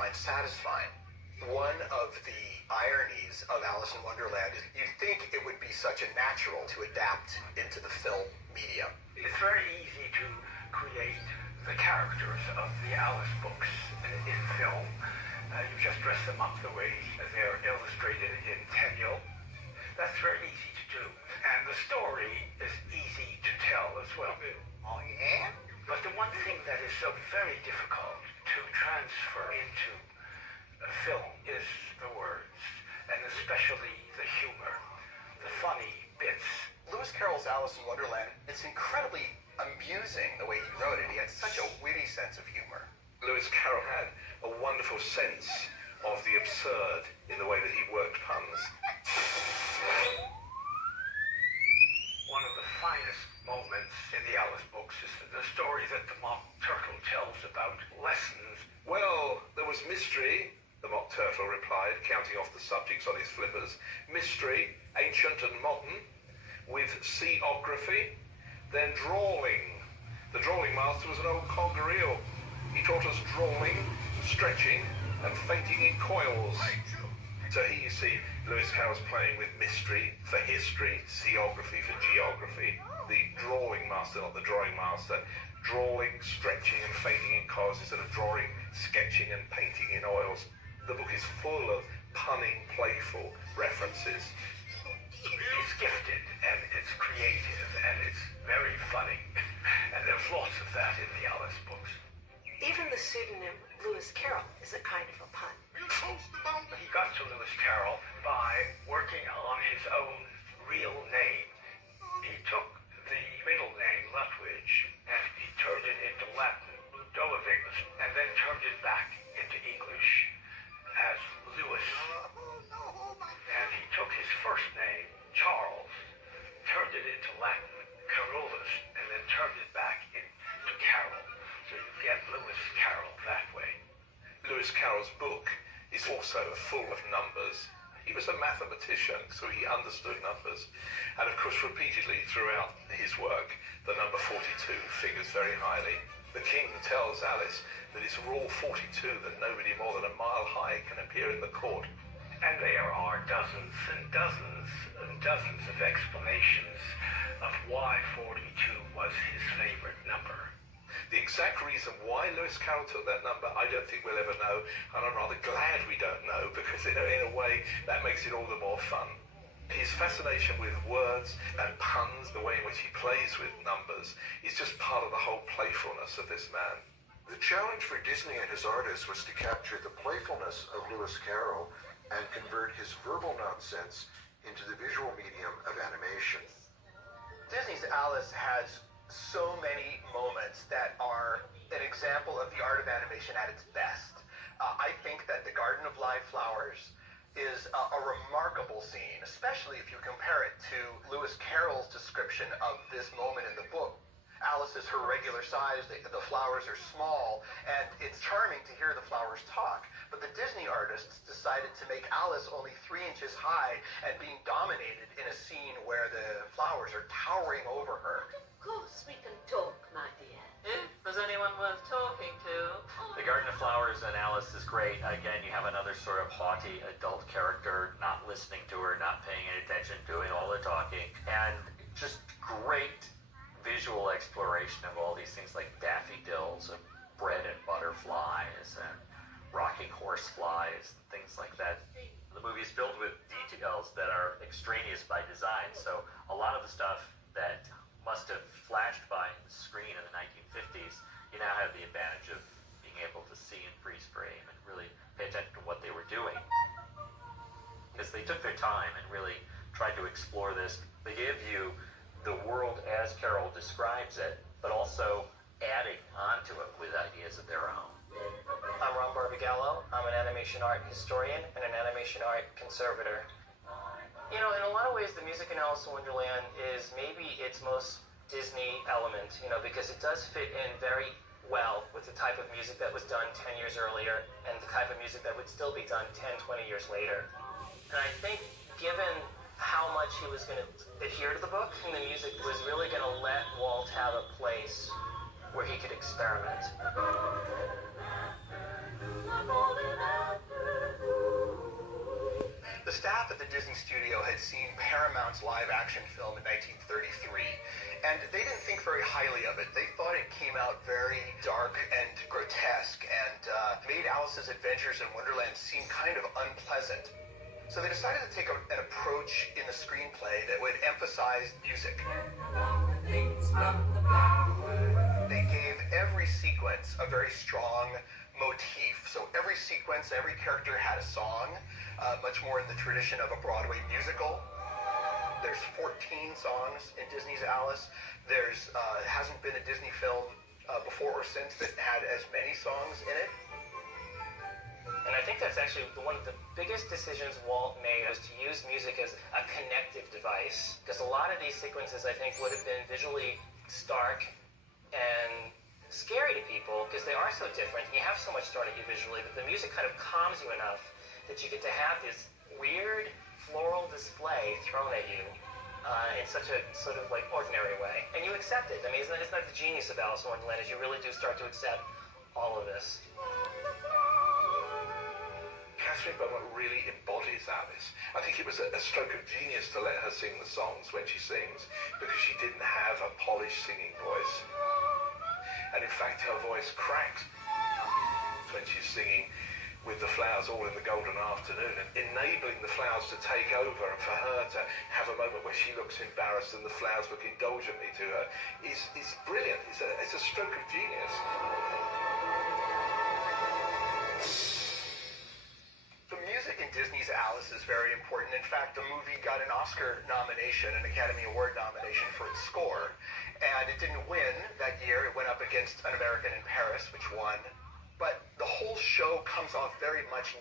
find satisfying. One of the ironies of Alice in Wonderland is you'd think it would be such a natural to adapt into the film medium. It's very easy to create the characters of the Alice books in film. You just dress them up the way they're illustrated in Tenniel. That's very easy to do. And the story is easy to tell as well. Oh, yeah? But the one thing that is so very difficult to transfer into a film is the words, and especially the humor, the funny bits. Lewis Carroll's Alice in Wonderland, it's incredibly amusing the way he wrote it. He had such a witty sense of humor. Lewis Carroll had a wonderful sense of the absurd in the way that he worked puns. One of the finest moments in the Alice books is the story that the Mock Turtle tells about lessons. Well, there was mystery, the Mock Turtle replied, counting off the subjects on his flippers. Mystery, ancient and modern, with seaography, then drawing. The drawing master was an old conger eel. He taught us drawing, stretching, and fainting in coils. So here you see Lewis Carroll's playing with mystery for history, seaography for geography. The drawing master, not the drawing master. Drawing, stretching, and fainting in coils instead of drawing, sketching, and painting in oils. The book is full of punning, playful references. It's gifted, and it's creative, and it's very funny. And there's lots of that in the Alice books. Even the pseudonym Lewis Carroll is a kind of a pun. He got to Lewis Carroll by working on his own real name. He took the middle name, Lutwidge, and he turned it into Latin, Ludovic, and then turned it back into English as Lewis. And he took his first name, Charles, turned it into Latin, Carolus, and then turned it back into Carroll. So you get Lewis Carroll that way. Lewis Carroll's book is also full of numbers. He was a mathematician, so he understood numbers. And of course, repeatedly throughout his work, the number 42 figures very highly. The king tells Alice that it's rule 42 that nobody more than a mile high can appear in the court. And there are dozens and dozens and dozens of explanations of why 42 was his favorite number. The exact reason why Lewis Carroll took that number, I don't think we'll ever know, and I'm rather glad we don't know, because in a way, that makes it all the more fun. His fascination with words and puns, the way in which he plays with numbers, is just part of the whole playfulness of this man. The challenge for Disney and his artists was to capture the playfulness of Lewis Carroll and convert his verbal nonsense into the visual medium of animation. Disney's Alice has so many moments that are an example of the art of animation at its best. I think that the Garden of Live Flowers is a remarkable scene, especially if you compare it to Lewis Carroll's description of this moment in the book. Alice is her regular size, the flowers are small, and it's charming to hear the flowers talk. But the Disney artists decided to make Alice only 3 inches high and being dominated in a scene where the flowers are towering over her. Of course we can talk, my dear. If there's anyone worth talking to. The Garden of Flowers and Alice is great. Again, you have another sort of haughty adult character, not listening to her, not paying any attention, doing all the talking, and just great visual exploration of all these things like daffodils and bread and butterflies and rocking horseflies and things like that. The movie is filled with details that are extraneous by design, so a lot of the stuff that must have flashed by the screen in the 1950s, you now have the advantage of being able to see in freeze frame and really pay attention to what they were doing. Because they took their time and really tried to explore this. They gave you the world as Carroll describes it, but also adding onto it with ideas of their own. I'm Ron Barbagallo. I'm an animation art historian and an animation art conservator. You know, in a lot of ways, the music in Alice in Wonderland is maybe its most Disney element, you know, because it does fit in very well with the type of music that was done 10 years earlier and the type of music that would still be done 10, 20 years later. And I think given how much he was going to adhere to the book, and the music was really going to let Walt have a place where he could experiment. staff at the Disney studio had seen Paramount's live-action film in 1933, and they didn't think very highly of it. They thought it came out very dark and grotesque, and made Alice's adventures in Wonderland seem kind of unpleasant. So they decided to take an approach in the screenplay that would emphasize music. They gave every sequence a very strong motif. So every sequence, every character had a song, much more in the tradition of a Broadway musical. There's 14 songs in Disney's Alice. There's hasn't been a Disney film before or since that had as many songs in it. And I think that's actually one of the biggest decisions Walt made, was to use music as a connective device. Because a lot of these sequences, I think, would have been visually stark and scary to people because they are so different. You have so much thrown at you visually, but the music kind of calms you enough that you get to have this weird floral display thrown at you in such a sort of like ordinary way. And you accept it. I mean, isn't that the genius of Alice in Wonderland, is you really do start to accept all of this. Catherine Beaumont really embodies Alice. I think it was a stroke of genius to let her sing the songs when she sings, because she didn't have a polished singing voice. And in fact, her voice cracks when she's singing with the flowers all in the golden afternoon, and enabling the flowers to take over, and for her to have a moment where she looks embarrassed and the flowers look indulgently to her is brilliant. It's a stroke of genius. The music in Disney's Alice is very important. In fact, the movie got an Oscar nomination, an Academy Award nomination for its score. And it didn't win that year. It went up against An American in Paris, which won. But the whole show comes off very much